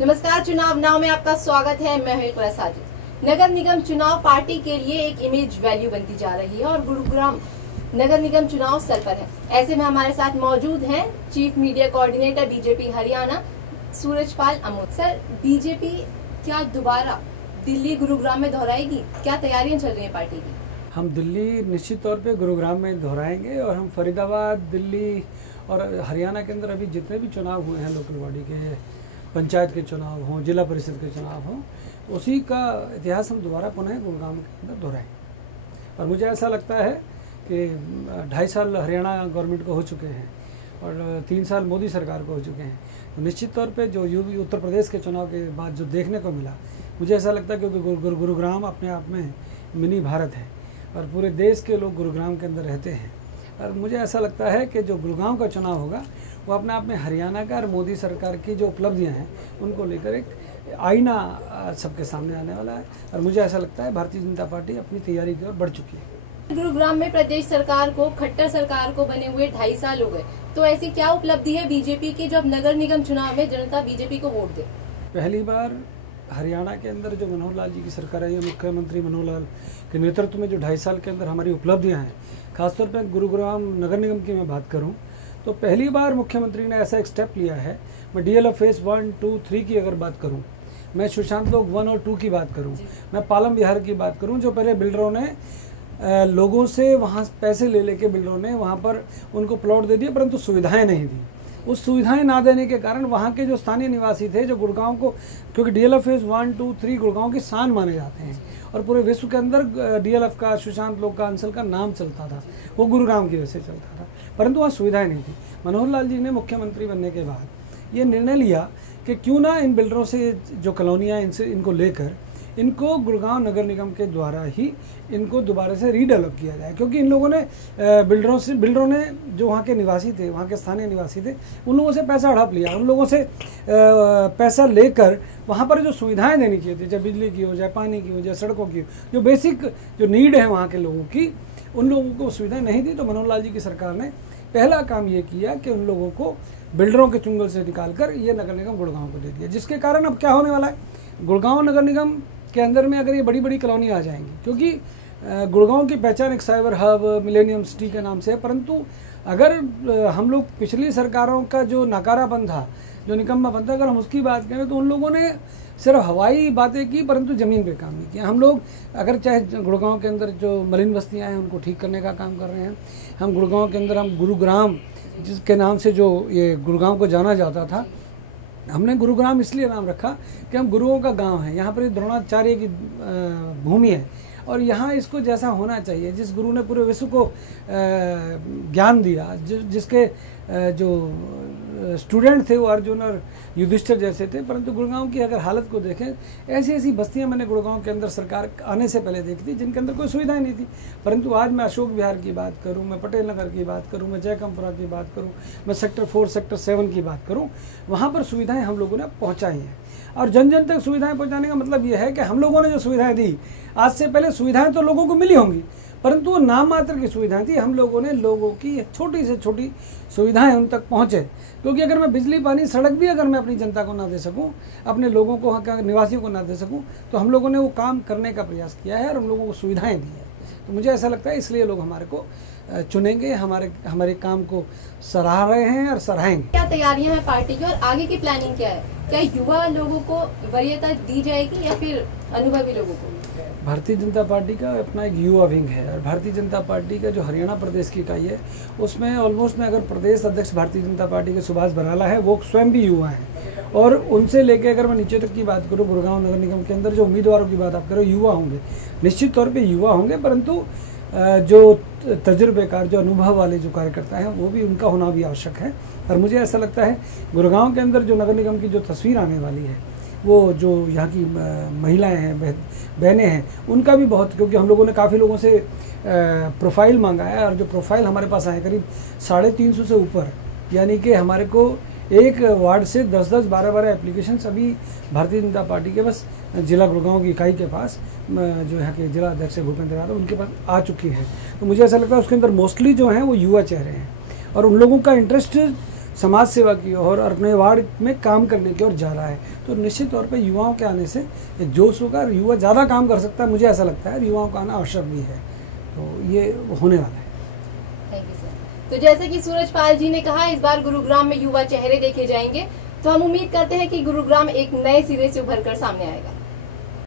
नमस्कार, चुनाव नाव में आपका स्वागत है। मैं हूं साजिद। नगर निगम चुनाव पार्टी के लिए एक इमेज वैल्यू बनती जा रही है और गुरुग्राम नगर निगम चुनाव सर पर है। ऐसे में हमारे साथ मौजूद हैं chief media coordinator BJP Haryana Surajpal Amod. Sir, BJP क्या दोबारा दिल्ली गुरुग्राम में दोहराएगी? क्या तैयारियां चल रही हैं पार्टी की? हम दिल्ली निश्चित तौर पे गुरुग्राम में दोहराएंगे और हम फरीदाबाद, दिल्ली और हरियाणा के अंदर अभी जितने भी चुनाव हुए हैं, लोकल बॉडी के, पंचायत के चुनाव हों, जिला परिषद के चुनाव हों, उसी का इतिहास हम दोबारा पुनः गुरुग्राम के अंदर दोहराएंगे। और मुझे ऐसा लगता है कि 2.5 साल हरियाणा गवर्नमेंट को हो चुके हैं और 3 साल मोदी सरकार को हो चुके हैं, तो निश्चित तौर पे जो यूपी उत्तर प्रदेश के चुनाव के बाद जो देखने को मिला, मुझे ऐसा लगता है क्योंकि गुरुग्राम अपने आप में मिनी भारत है और पूरे देश के लोग गुरुग्राम के अंदर रहते हैं। और मुझे ऐसा लगता है कि जो गुरुग्राम का चुनाव होगा वो अपने आप में हरियाणा का और मोदी सरकार की जो उपलब्धियां हैं उनको लेकर एक आईना सबके सामने आने वाला है। और मुझे ऐसा लगता है भारतीय जनता पार्टी अपनी तैयारी की ओर बढ़ चुकी है। गुरुग्राम में प्रदेश सरकार को, खट्टर सरकार को बने हुए 2.5 साल हो गए, तो ऐसी क्या उपलब्धि है बीजेपी की जो अब नगर निगम चुनाव में जनता बीजेपी को वोट दे? पहली बार हरियाणा के अंदर जो मनोहर लाल जी की सरकार है, मुख्यमंत्री मनोहर लाल के नेतृत्व में जो 2.5 साल के अंदर हमारी उपलब्धियां हैं, खासतौर पर गुरुग्राम नगर निगम की मैं बात करूं तो पहली बार मुख्यमंत्री ने ऐसा एक स्टेप लिया है। मैं DLF फेज 1, 2, 3 की अगर बात करूं, मैं सुशांत लोक 1 और 2 की बात करूं, मैं पालम विहार की बात करूं, जो पहले बिल्डरों ने लोगों से वहाँ पैसे ले लेके बिल्डरों ने वहाँ पर उनको प्लॉट दे दिए, परंतु सुविधाएं नहीं दी। उस सुविधाएं ना देने के कारण वहाँ के जो स्थानीय निवासी थे, जो गुड़गांव को, क्योंकि DLF फेज 1, 2, 3 गुड़गांव की शान माने जाते हैं और पूरे विश्व के अंदर DLF का, सुशांत लोक का, अंचल का नाम चलता था, वो गुरुग्राम की वजह से चलता था, परंतु वहाँ सुविधाएं नहीं थी। मनोहर लाल जी ने मुख्यमंत्री बनने के बाद ये निर्णय लिया कि क्यों ना इन बिल्डरों से जो कॉलोनियाँ इनको लेकर इनको गुड़गांव नगर निगम के द्वारा ही इनको दोबारा से रीडेवलप किया जाए, क्योंकि इन लोगों ने बिल्डरों ने जो वहाँ के निवासी थे, वहाँ के स्थानीय निवासी थे, उन लोगों से पैसा हड़प लिया। उन लोगों से पैसा लेकर वहाँ पर जो सुविधाएं देनी चाहिए थी, चाहे बिजली की हो, चाहे पानी की हो, चाहे सड़कों की हो, जो बेसिक जो नीड है वहाँ के लोगों की, उन लोगों को सुविधाएं नहीं दी। तो मनोहर लाल जी की सरकार ने पहला काम ये किया कि उन लोगों को बिल्डरों के चुंगल से निकालकर ये नगर निगम गुड़गांव को दे दिया, जिसके कारण अब क्या होने वाला है, गुड़गांव नगर निगम के अंदर में अगर ये बड़ी बड़ी कॉलोनी आ जाएंगी, क्योंकि गुड़गांव की पहचान एक साइबर हब, मिलेनियम सिटी के नाम से है, परंतु अगर हम लोग पिछली सरकारों का जो नकारापन था, जो निकम्मापन था, अगर हम उसकी बात करें तो उन लोगों ने सिर्फ हवाई बातें की परंतु ज़मीन पे काम नहीं किया। हम लोग अगर चाहे गुड़गांव के अंदर जो मलिन बस्तियाँ हैं उनको ठीक करने का काम कर रहे हैं। हम गुड़गांव के अंदर हम गुरुग्राम जिसके नाम से जो ये गुड़गांव को जाना जाता था, हमने गुरुग्राम इसलिए नाम रखा कि हम गुरुओं का गांव है, यहाँ पर द्रोणाचार्य की भूमि है और यहाँ इसको जैसा होना चाहिए, जिस गुरु ने पूरे विश्व को ज्ञान दिया, जिसके जो स्टूडेंट थे वो अर्जुन और युधिष्ठिर जैसे थे, परंतु गुड़गांव की अगर हालत को देखें, ऐसी ऐसी बस्तियां मैंने गुड़गांव के अंदर सरकार आने से पहले देखी थी जिनके अंदर कोई सुविधाएं नहीं थी। परंतु आज मैं अशोक विहार की बात करूं, मैं पटेल नगर की बात करूं, मैं जयकमपुरा की बात करूं, मैं सेक्टर 4, सेक्टर 7 की बात करूं, वहाँ पर सुविधाएँ हम लोगों ने पहुँचाई हैं। और जन जन तक सुविधाएं पहुँचाने का मतलब ये है कि हम लोगों ने जो सुविधाएं दी, आज से पहले सुविधाएं तो लोगों को मिली होंगी, परंतु वो नाम मात्र की सुविधाएं थी। हम लोगों ने लोगों की छोटी से छोटी सुविधाएं उन तक पहुंचे, क्योंकि अगर मैं बिजली, पानी, सड़क भी अगर मैं अपनी जनता को ना दे सकूं, अपने लोगों को, वहाँ के निवासियों को ना दे सकूं, तो हम लोगों ने वो काम करने का प्रयास किया है और हम लोगों को सुविधाएं दी है। तो मुझे ऐसा लगता है इसलिए लोग हमारे को चुनेंगे, हमारे काम को सराह रहे हैं और सराहेंगे। क्या तैयारियां हैं पार्टी की और आगे की प्लानिंग क्या है? क्या युवा लोगों को वरीयता दी जाएगी या फिर अनुभवी लोगों को? भारतीय जनता पार्टी का अपना एक युवा विंग है और भारतीय जनता पार्टी का जो हरियाणा प्रदेश की इकाई है उसमें ऑलमोस्ट में अगर प्रदेश अध्यक्ष भारतीय जनता पार्टी के सुभाष बराला है, वो स्वयं भी युवा हैं और उनसे लेकर अगर मैं नीचे तक की बात करूँ, गुड़गांव नगर निगम के अंदर जो उम्मीदवारों की बात आप करो, युवा होंगे, निश्चित तौर पर युवा होंगे, परंतु जो तजुर्बेकार, जो अनुभव वाले जो कार्यकर्ता हैं वो भी, उनका होना भी आवश्यक है। और मुझे ऐसा लगता है गुड़गांव के अंदर जो नगर निगम की जो तस्वीर आने वाली है, वो जो यहाँ की महिलाएं हैं, बहनें हैं, उनका भी बहुत, क्योंकि हम लोगों ने काफ़ी लोगों से प्रोफाइल मांगा है और जो प्रोफाइल हमारे पास आए करीब 350 से ऊपर, यानी कि हमारे को एक वार्ड से 10-10, 12-12 एप्लीकेशंस अभी भारतीय जनता पार्टी के बस जिला गुड़गांव की इकाई के पास, जो यहाँ के जिला अध्यक्ष भूपेंद्र यादव, उनके पास आ चुकी है। तो मुझे ऐसा लगता है उसके अंदर मोस्टली जो हैं वो युवा चेहरे हैं और उन लोगों का इंटरेस्ट समाज सेवा की ओर और अपने वार्ड में काम करने की ओर जा रहा है। तो निश्चित तौर पे युवाओं के आने से एक जोश होगा और युवा ज़्यादा काम कर सकता है, मुझे ऐसा लगता है। युवाओं का आना आवश्यक भी है, तो ये होने वाला है। Thank you sir. तो जैसे कि सूरजपाल जी ने कहा, इस बार गुरुग्राम में युवा चेहरे देखे जाएंगे, तो हम उम्मीद करते हैं कि गुरुग्राम एक नए सिरे से उभर कर सामने आएगा।